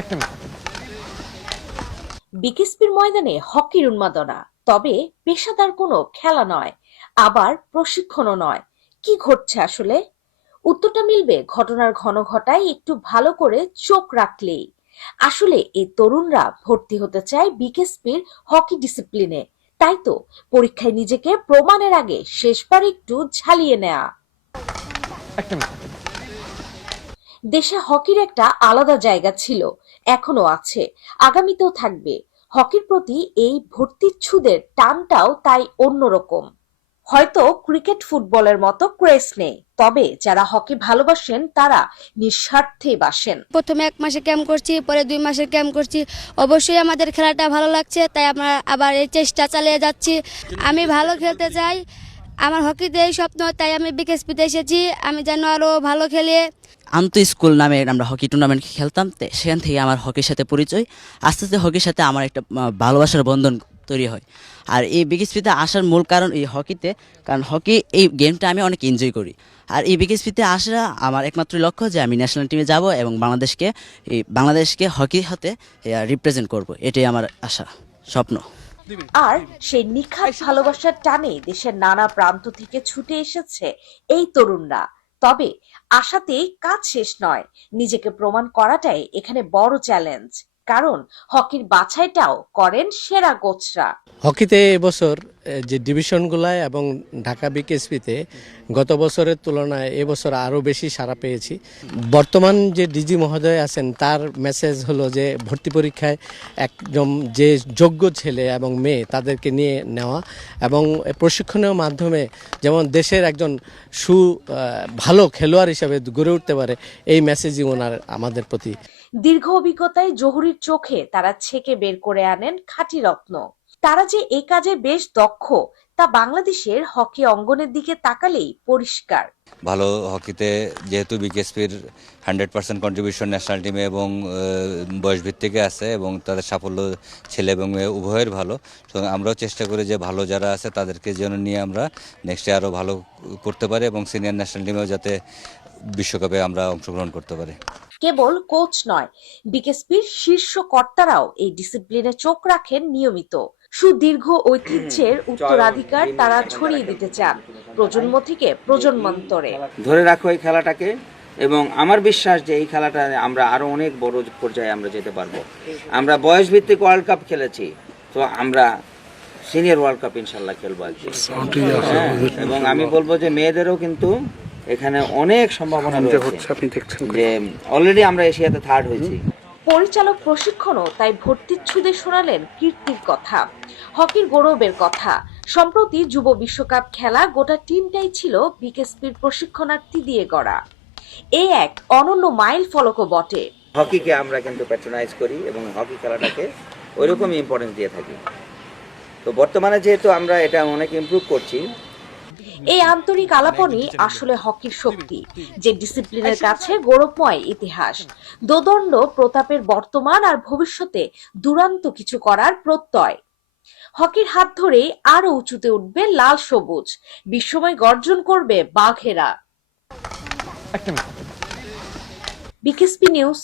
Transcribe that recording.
একটা মিনিট। বিকেএসপির ময়দানে হকির উন্মাদনা তবে পেশাদার কোনো খেলা নয় আবার প্রশিক্ষণও নয়। কি ঘটছে আসলে? উত্তরটা মিলবে ঘটনার ঘন ঘটায় একটু ভালো করে চোখ রাখলেই। আসলে এই তরুণরা ভর্তি হতে চায় বিকেএসপির হকি ডিসিপ্লিনে। তাই তো পরীক্ষায় নিজেকে প্রমাণের আগে শেষবার একটু ঝালিয়ে নেয়া। একটা মিনিট। দেশে হকির একটা আলাদা জায়গা ছিল, এখনও আছে, আগামীতেও থাকবে। হকির প্রতি এই ভর্তিচ্ছুদের টানটাও তাই অন্যরকম। হয়তো ক্রিকেট ফুটবলের মতো ক্রেস নেই, তবে যারা হকি ভালোবাসেন তারা নিঃস্বার্থে বাসেন। প্রথমে এক মাসে ক্যাম্প করছি, পরে দুই মাসের ক্যাম্প করছি। অবশ্যই আমাদের খেলাটা ভালো লাগছে, তাই আমরা আবার এই চেষ্টা চালিয়ে যাচ্ছি। আমি ভালো খেলতে চাই, আমার হকিতে এই স্বপ্ন, তাই আমি বিকেএসপিতে এসেছি। আমি যেন আরও ভালো খেলে। আন্ত স্কুল নামে আমরা হকি টুর্নামেন্ট খেলতাম সেখান থেকে আমার হকির সাথে পরিচয়। আস্তে আস্তে হকির সাথে আমার একটা ভালোবাসার বন্ধন তৈরি হয়। আর এই বিকেএসপিতে আসার মূল কারণ এই হকিতে, কারণ হকি এই গেমটা আমি অনেক এনজয় করি। আর এই বিকেএসপিতে আসা আমার একমাত্র লক্ষ্য যে আমি ন্যাশনাল টিমে যাব এবং বাংলাদেশকে, এই বাংলাদেশকে হকি হাতে রিপ্রেজেন্ট করব। এটাই আমার আশা, স্বপ্ন। আর সেই নিখাত ভালোবাসার টানে দেশের নানা প্রান্ত থেকে ছুটে এসেছে এই তরুণরা। তবে আশাতেই কাজ শেষ নয়। নিজেকে প্রমাণ করাটাই এখানে বড় চ্যালেঞ্জ কারণ হকির বাছাইটাও করেন সেরা কোচরা হকিতে এবছর যে ডিভিশনগুলায় এবং ঢাকা বিকেএসপিতে গত বছরের তুলনায় এবছর আরও বেশি সাড়া পেয়েছি। বর্তমান যে ডিজি মহোদয় আছেন, তার মেসেজ হলো যে ভর্তি পরীক্ষায় একদম যে যোগ্য ছেলে এবং মেয়ে তাদেরকে নিয়ে নেওয়া এবং প্রশিক্ষণের মাধ্যমে যেমন দেশের একজন সু ভালো খেলোয়াড় হিসাবে গড়ে উঠতে পারে, এই মেসেজই ওনার আমাদের প্রতি। দীর্ঘ অভিজ্ঞতায় জহুরির চোখে তারা ছেকে বের করে আনেন খাঁটি রত্ন। তারা যে এ কাজে বেশ দক্ষ তা বাংলাদেশের হকি অঙ্গনের দিকে তাকালেই পরিষ্কার। ভালো হকিতে যেহেতু বিকেএসপির হান্ড্রেড পার্সেন্ট কন্ট্রিবিউশন ন্যাশনাল টিমে এবং আহ, বয়স ভিত্তিকে আছে এবং তাদের সাফল্য ছেলে এবং মেয়ে উভয়ের ভালো সুতরাং আমরাও চেষ্টা করি যে ভালো যারা আছে তাদেরকে যেন নিয়ে আমরা নেক্সটে আরও ভালো করতে পারি এবং সিনিয়র ন্যাশনাল টিমেও যাতে বিশ্বকাপে আমরা অংশগ্রহণ করতে পারি। কেবল কোচ নয় বিকেএসপির শীর্ষ কর্তারাও এই ডিসিপ্লিনে চোখ রাখেন নিয়মিত। সুদীর্ঘ ঐতিহ্যের উত্তরাধিকার তারা ছড়িয়ে দিতে চান প্রজন্ম থেকে প্রজন্মান্তরে ধরে রাখো এই খেলাটাকে এবং আমার বিশ্বাস যে এই খেলাটা আমরা আরও অনেক বড় পর্যায়ে আমরা যেতে পারব। আমরা বয়স ভিত্তিক ওয়ার্ল্ড কাপ খেলেছি তো আমরা সিনিয়র ওয়ার্ল্ড কাপ ইনশাল্লাহ খেলব। হ্যাঁ, এবং আমি বলব যে মেয়েদেরও কিন্তু এখানে অনেক সম্ভাবনা রয়েছে। যে অলরেডি আমরা এশিয়াতে থার্ড হয়েছি। পরিচালক প্রশিক্ষণও তাই ভর্তিচ্ছুদে শোনালেন কীর্তির কথা হকির গৌরবের কথা। সম্প্রতি যুব বিশ্বকাপ খেলা গোটা টিমটাই ছিল বিকেএসপির প্রশিক্ষণার্থী দিয়ে গড়া। এ এক অনন্য মাইল ফলকও বটে। হকিকে আমরা কিন্তু প্যাট্রোনাইজ করি এবং হকি খেলাটাকে ওইরকমই ইম্পর্টেন্স দিয়ে থাকি। তো বর্তমানে যেহেতু আমরা এটা অনেক ইমপ্রুভ করছি এই আন্তরিক আলাপনই আসলে হকির শক্তি যে ডিসিপ্লিনের কাছে গৌরবময় ইতিহাস। দোদণ্ড প্রতাপের বর্তমান আর ভবিষ্যতে দুরান্ত কিছু করার প্রত্যয়। হকির হাত ধরেই আরও উঁচুতে উঠবে লাল সবুজ। বিশ্বময় গর্জন করবে বাঘেরা। BKSP news.